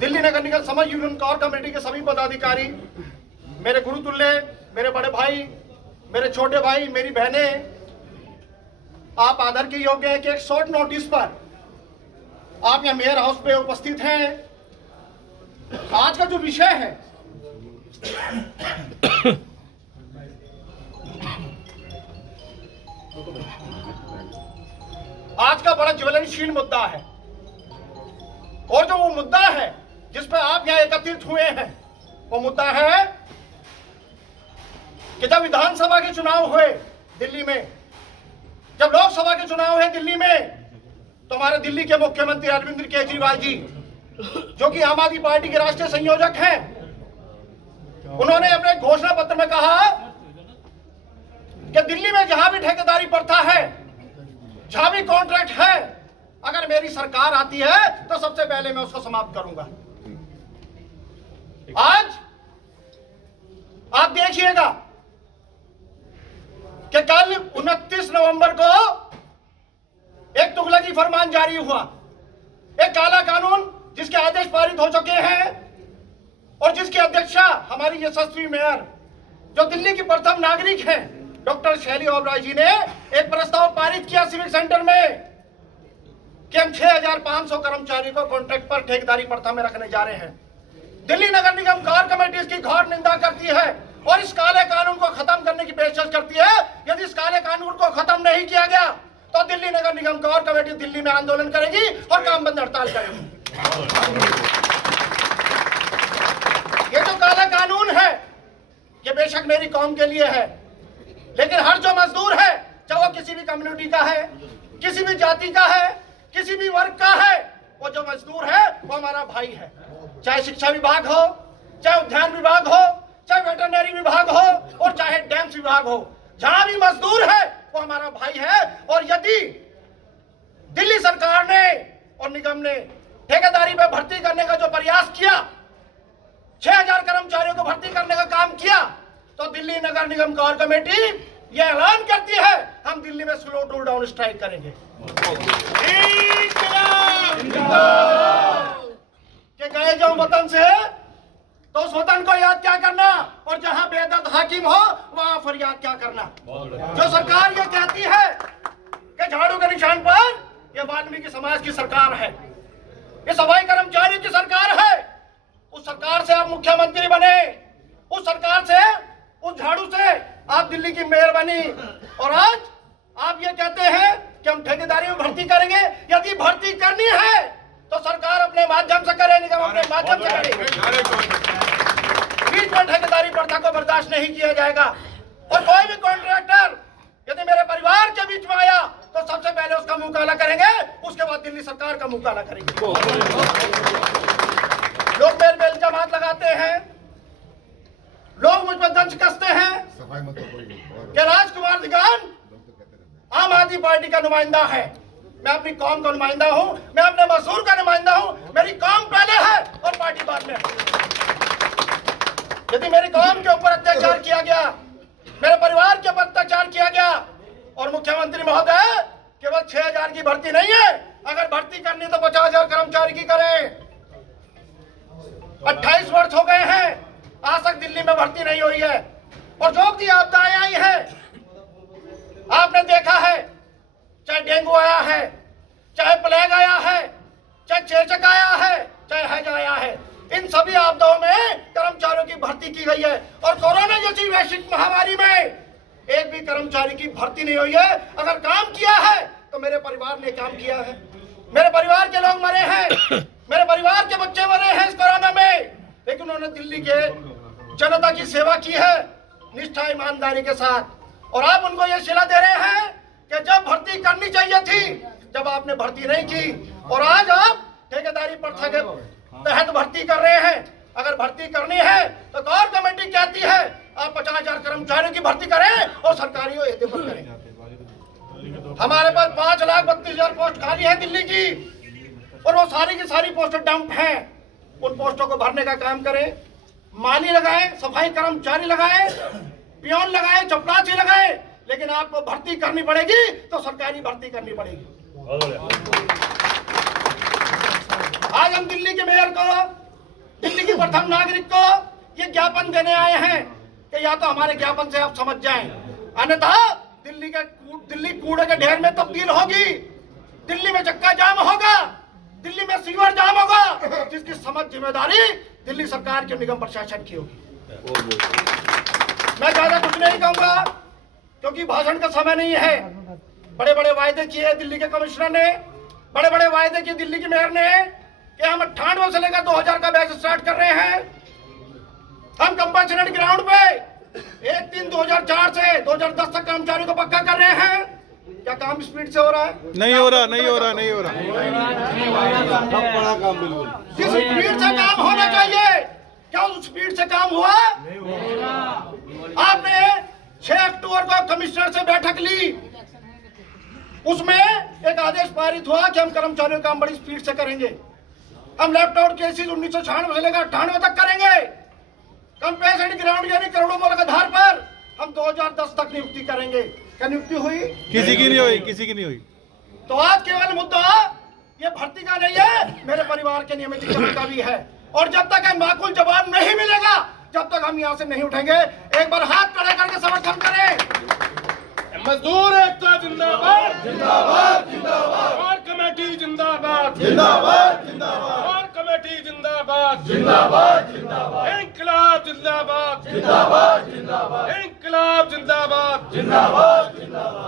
दिल्ली नगर निगम समझ union core committee के सभी पदाधिकारी, मेरे गुरुतुल्य, मेरे बड़े भाई, मेरे छोटे भाई, मेरी बहनें, आप आदर के योग्य हैं कि एक शॉर्ट नोटिस पर आप यहाँ मेयर हाउस पे उपस्थित हैं। आज का जो विषय है आज का बड़ा ज्वलनशील मुद्दा है, और जो वो मुद्दा है जिस पर आप यहाँ एकत्रित हुए हैं वो मुद्दा है कि जब विधानसभा के चुनाव हुए दिल्ली में, जब लोकसभा के चुनाव हुए दिल्ली में, तो हमारे दिल्ली के मुख्यमंत्री अरविंद केजरीवाल जी, जो कि आम आदमी पार्टी के राष्ट्रीय संयोजक हैं, उन्होंने अपने घोषणा पत्र में कहा कि दिल्ली में जहां भी ठेकेदारी प्रथा है, जहां भी कॉन्ट्रैक्ट है, अगर मेरी सरकार आती है तो सबसे पहले मैं उसको समाप्त करूंगा। आज आप देखिएगा कि कल 29 नवंबर को एक तुगलकी फरमान जारी हुआ, एक काला कानून जिसके आदेश पारित हो चुके हैं और जिसकी अध्यक्षा हमारी यशस्वी मेयर, जो दिल्ली की प्रथम नागरिक हैं, डॉक्टर शैली ओबराय जी ने एक प्रस्ताव पारित किया सिविक सेंटर में कि हम 6500 कर्मचारियों को कॉन्ट्रैक्ट पर ठेकेदारी प्रथा में रखने जा रहे हैं। दिल्ली नगर निगम कोर कमेटी इसकी घोर निंदा करती है और इस काले कानून को खत्म करने की पेशकश करती है। यदि इस काले कानून को खत्म नहीं किया गया तो दिल्ली नगर निगम कोर कमेटी दिल्ली में आंदोलन करेगी और काम बंद हड़ताल करेगी। ये जो काला कानून है ये बेशक मेरी कौम के लिए है, लेकिन हर जो मजदूर है, चाहे वो किसी भी कम्युनिटी का है, किसी भी जाति का है, किसी भी वर्ग का है, वो जो मजदूर है वो हमारा भाई है। चाहे शिक्षा विभाग हो, चाहे उद्यान विभाग हो, चाहे वेटरनरी विभाग हो और चाहे डैम्स विभाग हो, जहां भी मजदूर है वो हमारा भाई है। और यदि दिल्ली सरकार ने और निगम ने ठेकेदारी में भर्ती करने का जो प्रयास किया, 6000 कर्मचारियों को भर्ती करने का काम किया, तो दिल्ली नगर निगम कोर कमेटी ये ऐलान करती है हम दिल्ली में स्लो टूल डाउन स्ट्राइक करेंगे। कि गए जो वतन से तो उस वतन को याद क्या करना, और जहां बेदर्द हाकिम हो वहां फरियाद क्या करना। जो सरकार ये कहती है कि झाड़ू के निशान पर ये वाल्मीकि समाज की सरकार है, ये सफाई कर्मचारी की सरकार है, उस सरकार से आप मुख्यमंत्री बने, उस सरकार से, उस झाड़ू से आप दिल्ली की मेयर बनी, और आज आप ये कहते हैं कि हम ठेकेदारी में भर्ती करेंगे। यदि भर्ती करनी है तो सरकार अपने माध्यम से करे, निगम अपने माध्यम से करे। बीच में ठेकेदारी प्रथा को बर्दाश्त नहीं किया जाएगा। और कोई भी कॉन्ट्रैक्टर यदि मेरे परिवार के बीच में आया तो सबसे पहले उसका मुंह काला करेंगे, उसके बाद दिल्ली सरकार का मुंह काला करेंगे। लोग मेरे पे इल्जाम लगाते हैं, लोग मुझ पर दंश कसते हैं कि राजकुमार दिगान आम आदमी पार्टी का नुमाइंदा है। मैं अपनी कौम का नुमाइंदा हूं, मैं अपने मजदूर का नुमाइंदा हूं। मेरी कौम पहले है और पार्टी बाद में। यदि मेरी कौम के ऊपर अत्याचार किया गया, मेरे परिवार के ऊपर अत्याचार किया गया, और मुख्यमंत्री महोदय केवल 6000 की भर्ती नहीं है, अगर भर्ती करनी तो 50000 कर्मचारी की करें। 28 वर्ष हो गए हैं, आज तक दिल्ली में भर्ती नहीं हुई है। और जो भी आपदाएं आई हैं आपने देखा है, चाहे डेंगू आया है, चाहे प्लेग आया है, चाहे चेचक आया है, चाहे हैजा आया है, इन सभी आपदाओं में कर्मचारियों की भर्ती की गई है। और कोरोना जैसी वैश्विक महामारी में एक भी कर्मचारी की भर्ती नहीं हुई है। अगर काम किया है तो मेरे परिवार ने काम किया है, मेरे परिवार के लोग मरे हैं, मेरे परिवार के बच्चे मरे हैं इस कोरोना में, लेकिन उन्होंने दिल्ली के जनता की सेवा की है निष्ठा ईमानदारी के साथ। और आप उनको ये सिला दे रहे हैं कि जब भर्ती करनी चाहिए थी, जब आपने भर्ती नहीं की, और आज आप ठेकेदारी प्रथा के तहत भर्ती कर रहे हैं। अगर भर्ती करनी है तो कोर कमेटी कहती है आप 50000 कर्मचारियों की भर्ती करें और सरकारी पर करें। हमारे पास 5,32,000 पोस्ट खाली है दिल्ली की, और वो सारी की सारी पोस्ट डंप हैं। उन पोस्टों को भरने का काम करें, माली लगाएं, सफाई कर्मचारी लगाएं, पियोन लगाएं, चपरासी लगाएं, लेकिन आपको भर्ती करनी पड़ेगी तो सरकारी भर्ती करनी पड़ेगी। आज हम दिल्ली के मेयर को दिल्ली की प्रथम नागरिक को ये ज्ञापन देने आए हैं कि या तो हमारे ज्ञापन से आप समझ जाएं, अन्यथा दिल्ली कूड़े के ढेर में तब्दील होगी, दिल्ली में चक्का जाम होगा, दिल्ली में सीवर जाम होगा, जिसकी समझ जिम्मेदारी दिल्ली सरकार के निगम प्रशासन की होगी। मैं ज्यादा कुछ नहीं कहूंगा क्योंकि भाषण का समय नहीं है। बड़े बड़े वायदे किए दिल्ली के कमिश्नर ने, बड़े बड़े वायदे किए दिल्ली के मेयर ने कि हम 98 से लेकर 2000 का बैच स्टार्ट कर रहे हैं। हम कंपल्सरी ग्राउंड पे 1/3/2004 से 2010 तक कर्मचारियों को पक्का कर रहे हैं। क्या काम स्पीड से हो रहा है? नहीं हो रहा, नहीं हो रहा, नहीं हो रहा। बड़ा काम बिल्कुल जिस स्पीड से काम होना चाहिए, क्या उस स्पीड से काम हुआ? आपने 6 अक्टूबर को कमिश्नर से बैठक ली, उसमें एक आदेश पारित हुआ कि हम कर्मचारियों का काम बड़ी स्पीड से करेंगे। हम लैपटॉप केसेस 1996 से लेकर 98 तक करेंगे। कंपेंसेशन ग्राउंड यानी करोड़ों मूल्य के आधार पर हम 2010 तक नियुक्ति करेंगे। क्या नियुक्ति हुई? किसी की नहीं हुई, किसी की नहीं हुई। तो आज केवल मुद्दा ये भर्ती का नहीं है, मेरे परिवार के नियमितीकरण का भी है। और जब तक माकूल जवाब नहीं मिलेगा, जब तक हम यहाँ से नहीं उठेंगे। एक बार हाथ खड़े करके समर्थन करें। मजदूर एकता जिंदाबाद, जिंदाबाद जिंदाबाद और कमेटी जिंदाबाद, जिंदाबाद जिंदाबाद और कमेटी जिंदाबाद, जिंदाबाद जिंदाबाद इंकलाब जिंदाबाद, जिंदाबाद जिंदाबाद इंकलाब जिंदाबाद। जिंदाबाद जिंदाबाद।